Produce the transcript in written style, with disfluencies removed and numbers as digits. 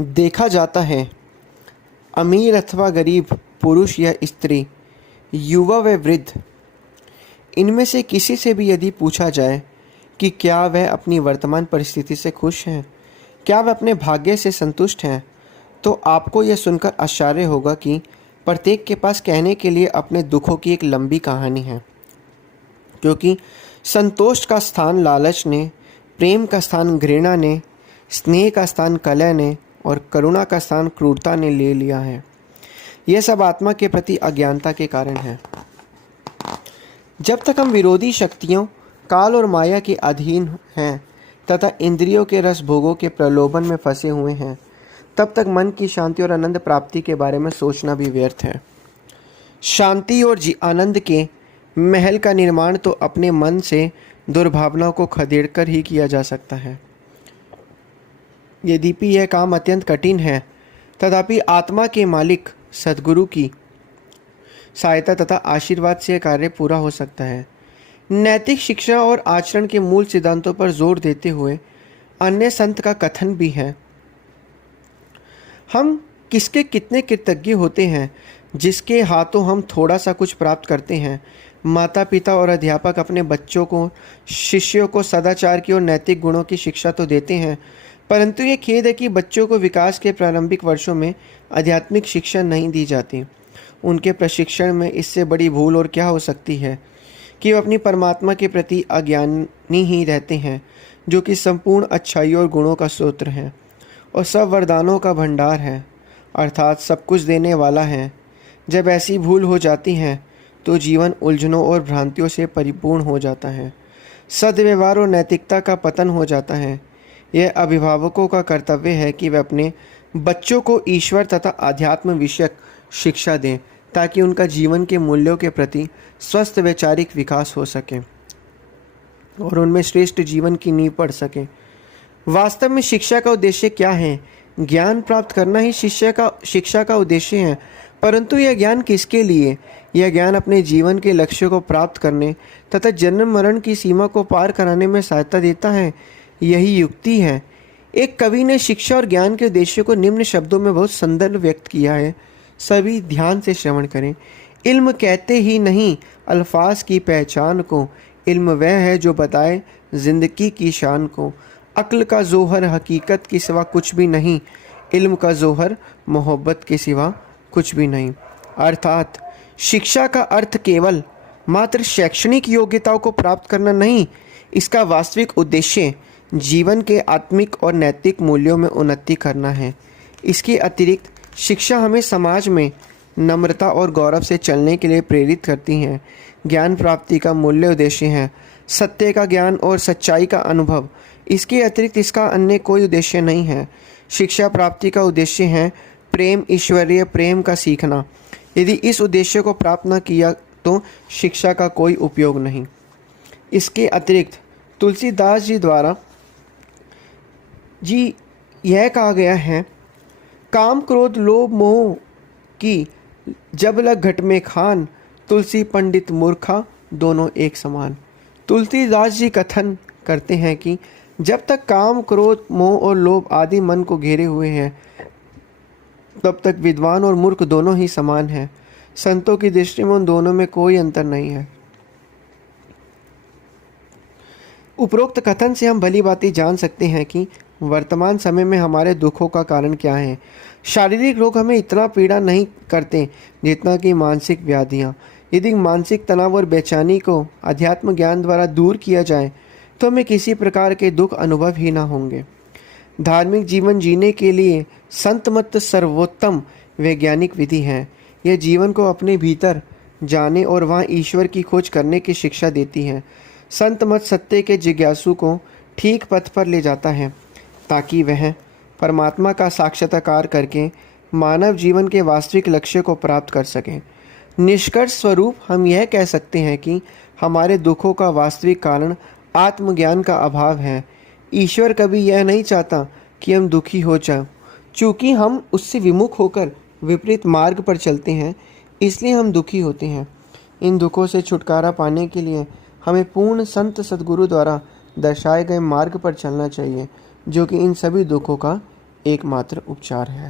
देखा जाता है। अमीर अथवा गरीब, पुरुष या स्त्री, युवा व वृद्ध, इनमें से किसी से भी यदि पूछा जाए कि क्या वह अपनी वर्तमान परिस्थिति से खुश हैं, क्या वह अपने भाग्य से संतुष्ट हैं, तो आपको यह सुनकर आश्चर्य होगा कि प्रत्येक के पास कहने के लिए अपने दुखों की एक लंबी कहानी है। क्योंकि संतोष का स्थान लालच ने, प्रेम का स्थान घृणा ने, स्नेह का स्थान कलह ने और करुणा का स्थान क्रूरता ने ले लिया है। यह सब आत्मा के प्रति अज्ञानता के कारण है। जब तक हम विरोधी शक्तियों, काल और माया के अधीन हैं तथा इंद्रियों के रस भोगों के प्रलोभन में फंसे हुए हैं, तब तक मन की शांति और आनंद प्राप्ति के बारे में सोचना भी व्यर्थ है। शांति और आनंद के महल का निर्माण तो अपने मन से दुर्भावनाओं को खदेड़कर ही किया जा सकता है। यद्यपि यह काम अत्यंत कठिन है, तथापि आत्मा के मालिक सद्गुरु की सहायता तथा आशीर्वाद से यह कार्य पूरा हो सकता है। नैतिक शिक्षा और आचरण के मूल सिद्धांतों पर जोर देते हुए अन्य संत का कथन भी है, हम किसके कितने कृतज्ञ होते हैं जिसके हाथों हम थोड़ा सा कुछ प्राप्त करते हैं। माता पिता और अध्यापक अपने बच्चों को, शिष्यों को सदाचार की और नैतिक गुणों की शिक्षा तो देते हैं, परंतु ये खेद है कि बच्चों को विकास के प्रारंभिक वर्षों में आध्यात्मिक शिक्षा नहीं दी जाती। उनके प्रशिक्षण में इससे बड़ी भूल और क्या हो सकती है कि वे अपनी परमात्मा के प्रति अज्ञानी ही रहते हैं, जो कि संपूर्ण अच्छाइयों और गुणों का स्रोत है और सब वरदानों का भंडार है, अर्थात सब कुछ देने वाला है। जब ऐसी भूल हो जाती है तो जीवन उलझनों और भ्रांतियों से परिपूर्ण हो जाता है। सद्व्यवहार और नैतिकता का पतन हो जाता है। यह अभिभावकों का कर्तव्य है कि वे अपने बच्चों को ईश्वर तथा आध्यात्म विषयक शिक्षा दें, ताकि उनका जीवन के मूल्यों के प्रति स्वस्थ वैचारिक विकास हो सके और उनमें श्रेष्ठ जीवन की नींव पड़ सके। वास्तव में शिक्षा का उद्देश्य क्या है? ज्ञान प्राप्त करना ही शिक्षा का उद्देश्य है, परंतु यह ज्ञान किसके लिए? यह ज्ञान अपने जीवन के लक्ष्य को प्राप्त करने तथा जन्म मरण की सीमा को पार कराने में सहायता देता है। यही युक्ति है। एक कवि ने शिक्षा और ज्ञान के उद्देश्य को निम्न शब्दों में बहुत सुंदर व्यक्त किया है, सभी ध्यान से श्रवण करें। इल्म कहते ही नहीं अल्फाज की पहचान को, इल्म वह है जो बताए जिंदगी की शान को। अक्ल का जोहर हकीकत के सिवा कुछ भी नहीं, इल्म का जोहर मोहब्बत के सिवा कुछ भी नहीं। अर्थात शिक्षा का अर्थ केवल मात्र शैक्षणिक योग्यताओं को प्राप्त करना नहीं, इसका वास्तविक उद्देश्य जीवन के आत्मिक और नैतिक मूल्यों में उन्नति करना है। इसके अतिरिक्त शिक्षा हमें समाज में नम्रता और गौरव से चलने के लिए प्रेरित करती है। ज्ञान प्राप्ति का मूल्य उद्देश्य है सत्य का ज्ञान और सच्चाई का अनुभव। इसके अतिरिक्त इसका अन्य कोई उद्देश्य नहीं है। शिक्षा प्राप्ति का उद्देश्य है प्रेम, ईश्वरीय प्रेम का सीखना। यदि इस उद्देश्य को प्राप्त न किया तो शिक्षा का कोई उपयोग नहीं। इसके अतिरिक्त तुलसीदास जी द्वारा यह कहा गया है, काम क्रोध लोभ मोह की जब लग घट में खान, तुलसी पंडित मूर्खा दोनों एक समान। तुलसीदास जी कथन करते हैं कि जब तक काम क्रोध मोह और लोभ आदि मन को घेरे हुए हैं, तब तक विद्वान और मूर्ख दोनों ही समान हैं। संतों की दृष्टि में उन दोनों में कोई अंतर नहीं है। उपरोक्त कथन से हम भली भांति जान सकते हैं कि वर्तमान समय में हमारे दुखों का कारण क्या है। शारीरिक रोग हमें इतना पीड़ा नहीं करते जितना कि मानसिक व्याधियाँ। यदि मानसिक तनाव और बेचैनी को अध्यात्म ज्ञान द्वारा दूर किया जाए तो हमें किसी प्रकार के दुख अनुभव ही ना होंगे। धार्मिक जीवन जीने के लिए संत मत सर्वोत्तम वैज्ञानिक विधि है। यह जीवन को अपने भीतर जाने और वहाँ ईश्वर की खोज करने की शिक्षा देती है। संत मत सत्य के जिज्ञासु को ठीक पथ पर ले जाता है ताकि वह परमात्मा का साक्षात्कार करके मानव जीवन के वास्तविक लक्ष्य को प्राप्त कर सकें। निष्कर्ष स्वरूप हम यह कह सकते हैं कि हमारे दुखों का वास्तविक कारण आत्मज्ञान का अभाव है। ईश्वर कभी यह नहीं चाहता कि हम दुखी हो जाएं। चूँकि हम उससे विमुख होकर विपरीत मार्ग पर चलते हैं, इसलिए हम दुखी होते हैं। इन दुखों से छुटकारा पाने के लिए हमें पूर्ण संत सद्गुरु द्वारा दर्शाए गए मार्ग पर चलना चाहिए, जो कि इन सभी दुखों का एकमात्र उपचार है।